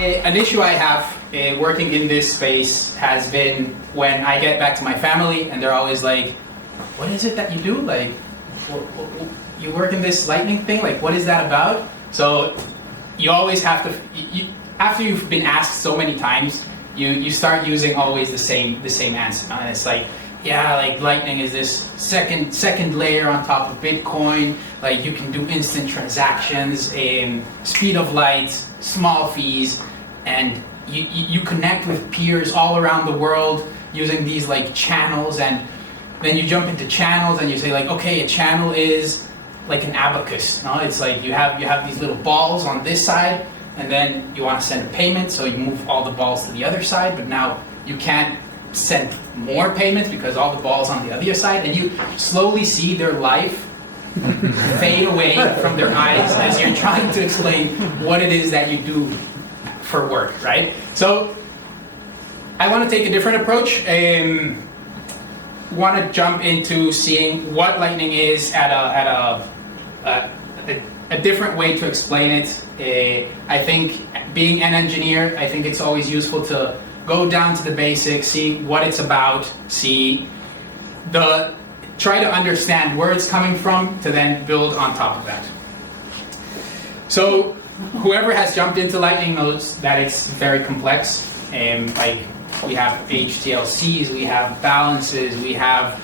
An issue I have working in this space has been when I get back to my family and they're always like, what is it that you do? Like, you work in this lightning thing? Like, what is that about? So you always have to, after you've been asked so many times, you start using always the same answer. And it's like, yeah, like lightning is this second layer on top of Bitcoin. Like you can do instant transactions in speed of light, small fees, and you connect with peers all around the world using these like channels. And then you jump into channels and you say like, okay, a channel is like an abacus. No, it's like you have these little balls on this side, and then you want to send a payment, so you move all the balls to the other side. But now you can't send more payments because all the balls on the other side, and you slowly see their life fade away from their eyes as you're trying to explain what it is that you do for work, right? So I want to take a different approach and want to jump into seeing what lightning is at a different way to explain it. I think being an engineer, I think it's always useful to go down to the basics, see what it's about, try to understand where it's coming from to then build on top of that. So whoever has jumped into Lightning knows that it's very complex. Like we have HTLCs, we have balances, we have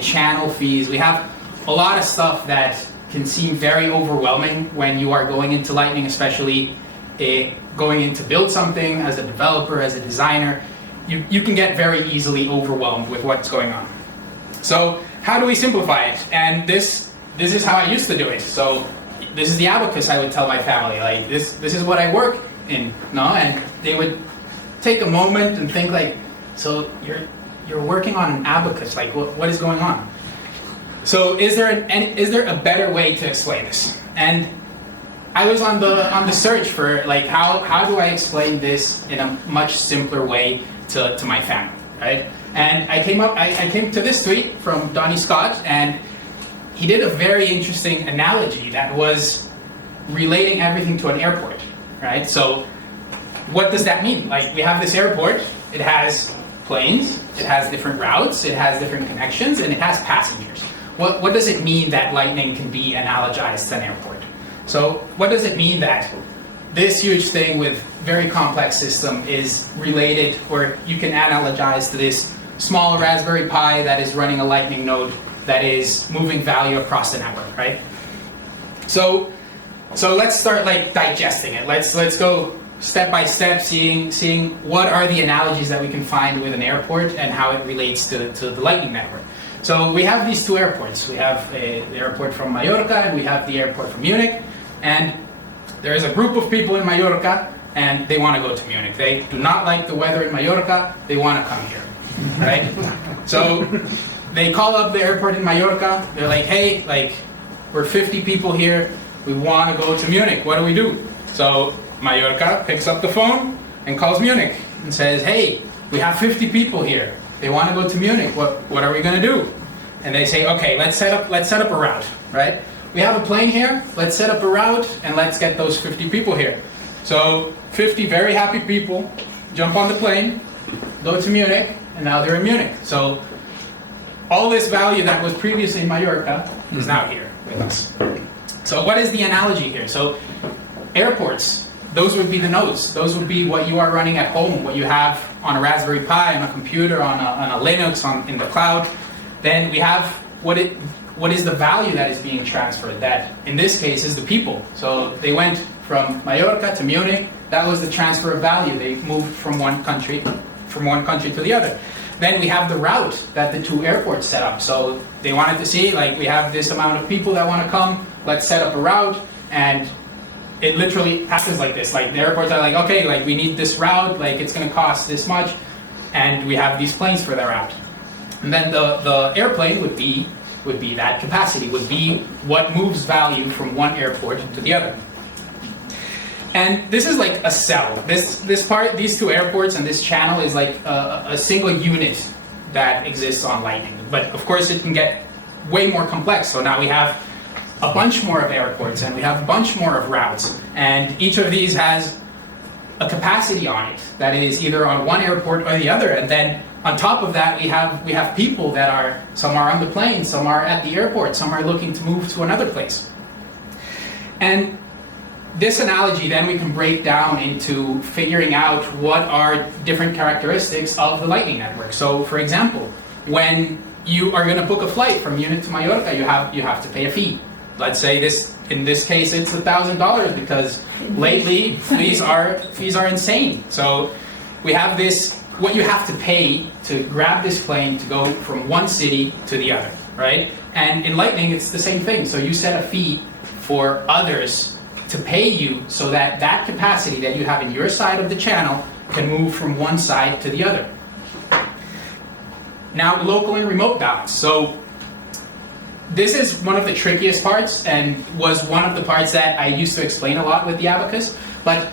channel fees, we have a lot of stuff that can seem very overwhelming when you are going into Lightning, especially going in to build something as a developer, as a designer. You can get very easily overwhelmed with what's going on. So how do we simplify it? And this is how I used to do it. So this is the abacus, I would tell my family. Like this is what I work in, no? And they would take a moment and think like, so you're working on an abacus, like what is going on? So is there a better way to explain this? And I was on the search for like how do I explain this in a much simpler way to my family, right? And I came to this tweet from Donnie Scott, and he did a very interesting analogy that was relating everything to an airport, right? So what does that mean? Like we have this airport, it has planes, it has different routes, it has different connections, and it has passengers. What does it mean that Lightning can be analogized to an airport? So what does it mean that this huge thing with very complex system is related, or you can analogize to this small Raspberry Pi that is running a Lightning node that is moving value across the network, right? So let's start like digesting it. Let's go step by step, seeing what are the analogies that we can find with an airport and how it relates to the Lightning network. So we have these two airports. We have the airport from Mallorca and we have the airport from Munich. And there is a group of people in Mallorca and they want to go to Munich. They do not like the weather in Mallorca. They want to come here, right? So they call up the airport in Mallorca. They're like, hey, like we're 50 people here. We want to go to Munich. What do we do? So Mallorca picks up the phone and calls Munich and says, hey, we have 50 people here. They want to go to Munich. What are we going to do? And they say, okay, let's set up a route, right? We have a plane here. Let's set up a route and let's get those 50 people here. So 50 very happy people jump on the plane, go to Munich, and now they're in Munich. So all this value that was previously in Mallorca is now here with us. So what is the analogy here? So airports, those would be the nodes. Those would be what you are running at home, what you have on a Raspberry Pi, on a computer, on a Linux, in the cloud. Then we have what is the value that is being transferred. That in this case is the people. So they went from Mallorca to Munich. That was the transfer of value. They moved from one country to the other. Then we have the route that the two airports set up. So they wanted to see, like, we have this amount of people that want to come. Let's set up a route. And it literally happens like this. Like the airports are like, okay, like we need this route. Like it's going to cost this much, and we have these planes for that route. And then the airplane would be that capacity, would be what moves value from one airport to the other. And this is like a cell. This part, these two airports and this channel is like a single unit that exists on Lightning. But of course it can get way more complex. So now we have a bunch more of airports and we have a bunch more of routes. And each of these has a capacity on it that is either on one airport or the other. And then on top of that, we have people that are, some are on the plane, some are at the airport, some are looking to move to another place. And this analogy then we can break down into figuring out what are different characteristics of the Lightning Network. So for example, when you are going to book a flight from Munich to Mallorca, you have to pay a fee. Let's say in this case it's $1,000 because lately fees are insane. So we have this, what you have to pay to grab this plane to go from one city to the other, right? And in Lightning it's the same thing. So you set a fee for others to pay you so that that capacity that you have in your side of the channel can move from one side to the other. Now, local and remote balance. So this is one of the trickiest parts and was one of the parts that I used to explain a lot with the abacus, but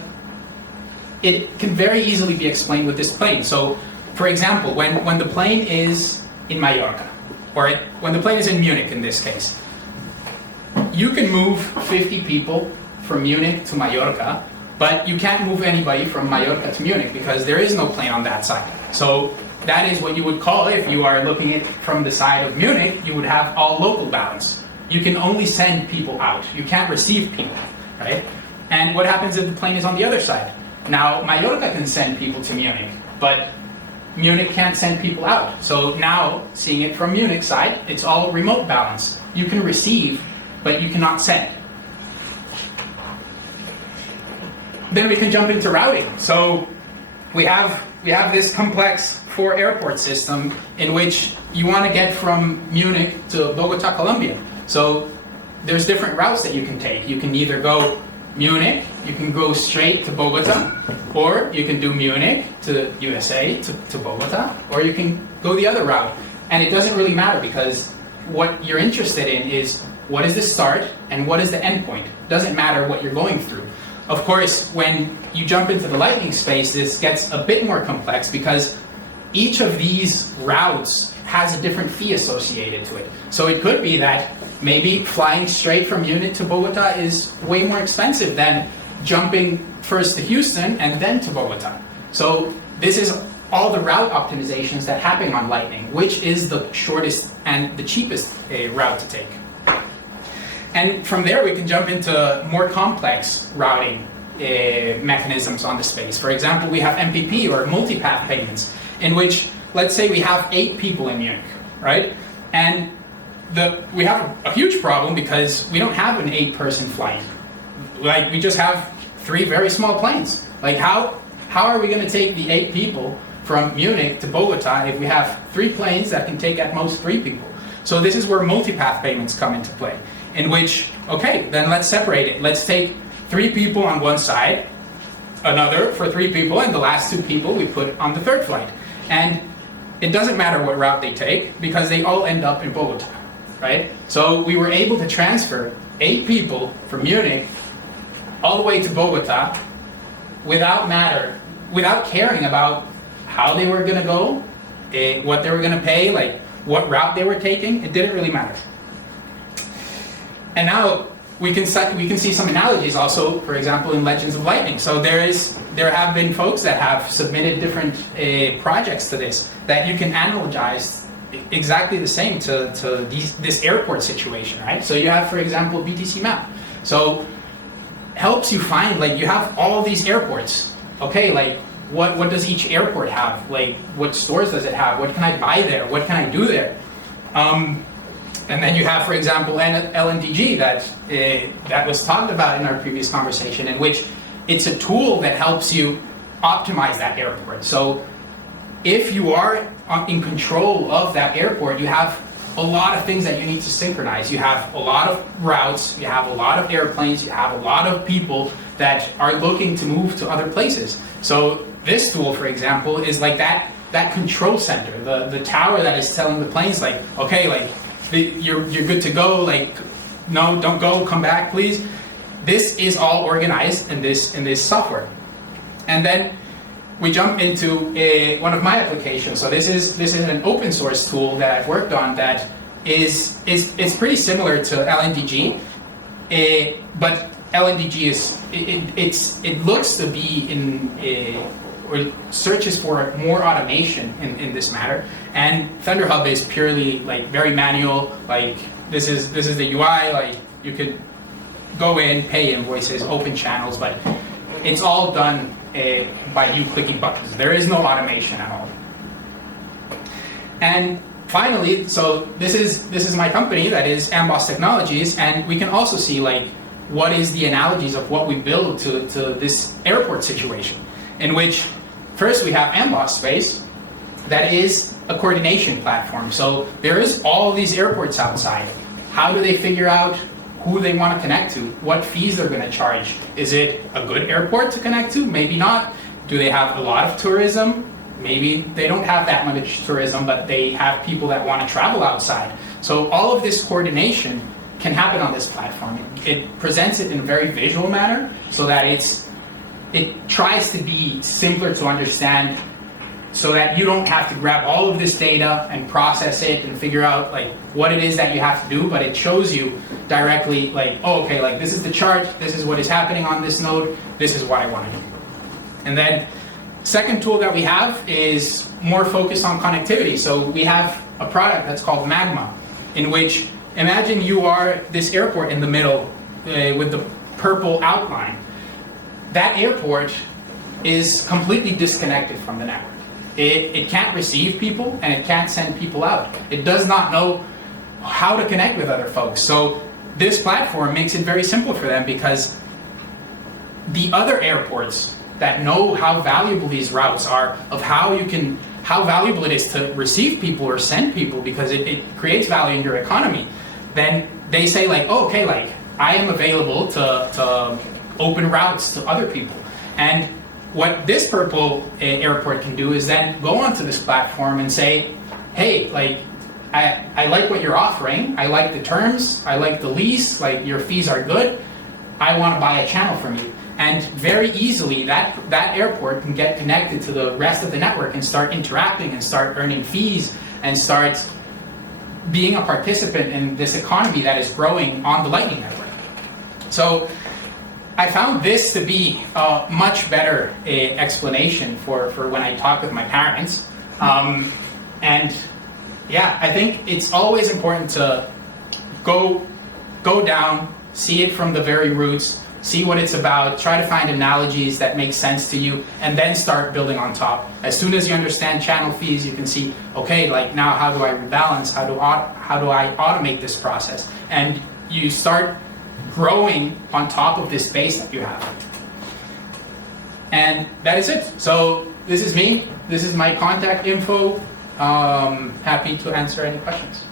it can very easily be explained with this plane. So for example, when the plane is in Mallorca, or when the plane is in Munich in this case, you can move 50 people from Munich to Mallorca, but you can't move anybody from Mallorca to Munich because there is no plane on that side. So that is what you would call, if you are looking at it from the side of Munich, you would have all local balance. You can only send people out. You can't receive people, right? And what happens if the plane is on the other side? Now, Mallorca can send people to Munich, but Munich can't send people out. So now, seeing it from Munich's side, it's all remote balance. You can receive, but you cannot send. Then we can jump into routing. So we have this complex 4-airport system in which you want to get from Munich to Bogota, Colombia. So there's different routes that you can take. You can either go Munich, you can go straight to Bogota, or you can do Munich to USA, to Bogota, or you can go the other route. And it doesn't really matter because what you're interested in is what is the start and what is the end point. It doesn't matter what you're going through. Of course, when you jump into the Lightning space, this gets a bit more complex because each of these routes has a different fee associated to it. So it could be that maybe flying straight from Munich to Bogota is way more expensive than jumping first to Houston and then to Bogota. So this is all the route optimizations that happen on Lightning, which is the shortest and the cheapest route to take. And from there, we can jump into more complex routing mechanisms on the space. For example, we have MPP, or multipath payments, in which, let's say we have 8 people in Munich, right? And we have a huge problem because we don't have an 8-person flight. Like, we just have 3 very small planes. Like, how are we going to take the 8 people from Munich to Bogota if we have 3 planes that can take at most 3 people? So this is where multipath payments come into play, in which, okay, then let's separate it. Let's take 3 people on one side, another for 3 people, and the last 2 people we put on the 3rd flight. And it doesn't matter what route they take because they all end up in Bogota, right? So we were able to transfer 8 people from Munich all the way to Bogota without caring about how they were going to go, what they were going to pay, like what route they were taking. It didn't really matter. And now we can see some analogies also, for example, in Legends of Lightning. So there have been folks that have submitted different projects to this that you can analogize exactly the same to this airport situation, right? So you have, for example, BTC Map. So helps you find, like, you have all these airports. Okay, like what does each airport have? Like, what stores does it have? What can I buy there? What can I do there? And then you have, for example, LNDG that was talked about in our previous conversation, in which it's a tool that helps you optimize that airport. So if you are in control of that airport, you have a lot of things that you need to synchronize. You have a lot of routes, you have a lot of airplanes, you have a lot of people that are looking to move to other places. So this tool, for example, is like that control center, the tower that is telling the planes, like, okay, like, you're good to go, like, no, don't go, come back, please. This is all organized in this software. And then we jump into one of my applications. So this is an open source tool that I've worked on that is pretty similar to LNDG, but LNDG is, it looks to be or searches for more automation in this matter, and Thunderhub is purely like very manual. Like this is the UI. Like you could go in, pay invoices, open channels, but it's all done by you clicking buttons. There is no automation at all. And finally, so this is my company, that is Amboss Technologies, and we can also see like what is the analogies of what we build to this airport situation, in which first we have Amboss Space, that is a coordination platform. So there is all these airports outside. How do they figure out who they want to connect to, what fees they're going to charge? Is it a good airport to connect to? Maybe not. Do they have a lot of tourism? Maybe they don't have that much tourism, but they have people that want to travel outside. So all of this coordination can happen on this platform. It presents it in a very visual manner so that it tries to be simpler to understand, so that you don't have to grab all of this data and process it and figure out like what it is that you have to do, but it shows you directly like, oh, okay, like this is the chart, this is what is happening on this node, this is what I want to do. And then second tool that we have is more focused on connectivity. So we have a product that's called Magma, in which imagine you are this airport in the middle with the purple outline. That airport is completely disconnected from the network. It can't receive people and it can't send people out. It does not know how to connect with other folks. So this platform makes it very simple for them, because the other airports that know how valuable these routes are, of how valuable it is to receive people or send people, because it creates value in your economy, then they say like, oh, okay, like I am available to open routes to other people. And what this purple airport can do is then go onto this platform and say, hey, like I like what you're offering, I like the terms, I like the lease, like your fees are good, I want to buy a channel from you. And very easily that airport can get connected to the rest of the network and start interacting and start earning fees and start being a participant in this economy that is growing on the Lightning Network. So I found this to be a much better explanation for when I talk with my parents. And yeah, I think it's always important to go down, see it from the very roots, see what it's about, try to find analogies that make sense to you, and then start building on top. As soon as you understand channel fees, you can see, okay, like now how do I rebalance? How do I automate this process? And you start growing on top of this base that you have. And that is it. So this is me. This is my contact info. Happy to answer any questions.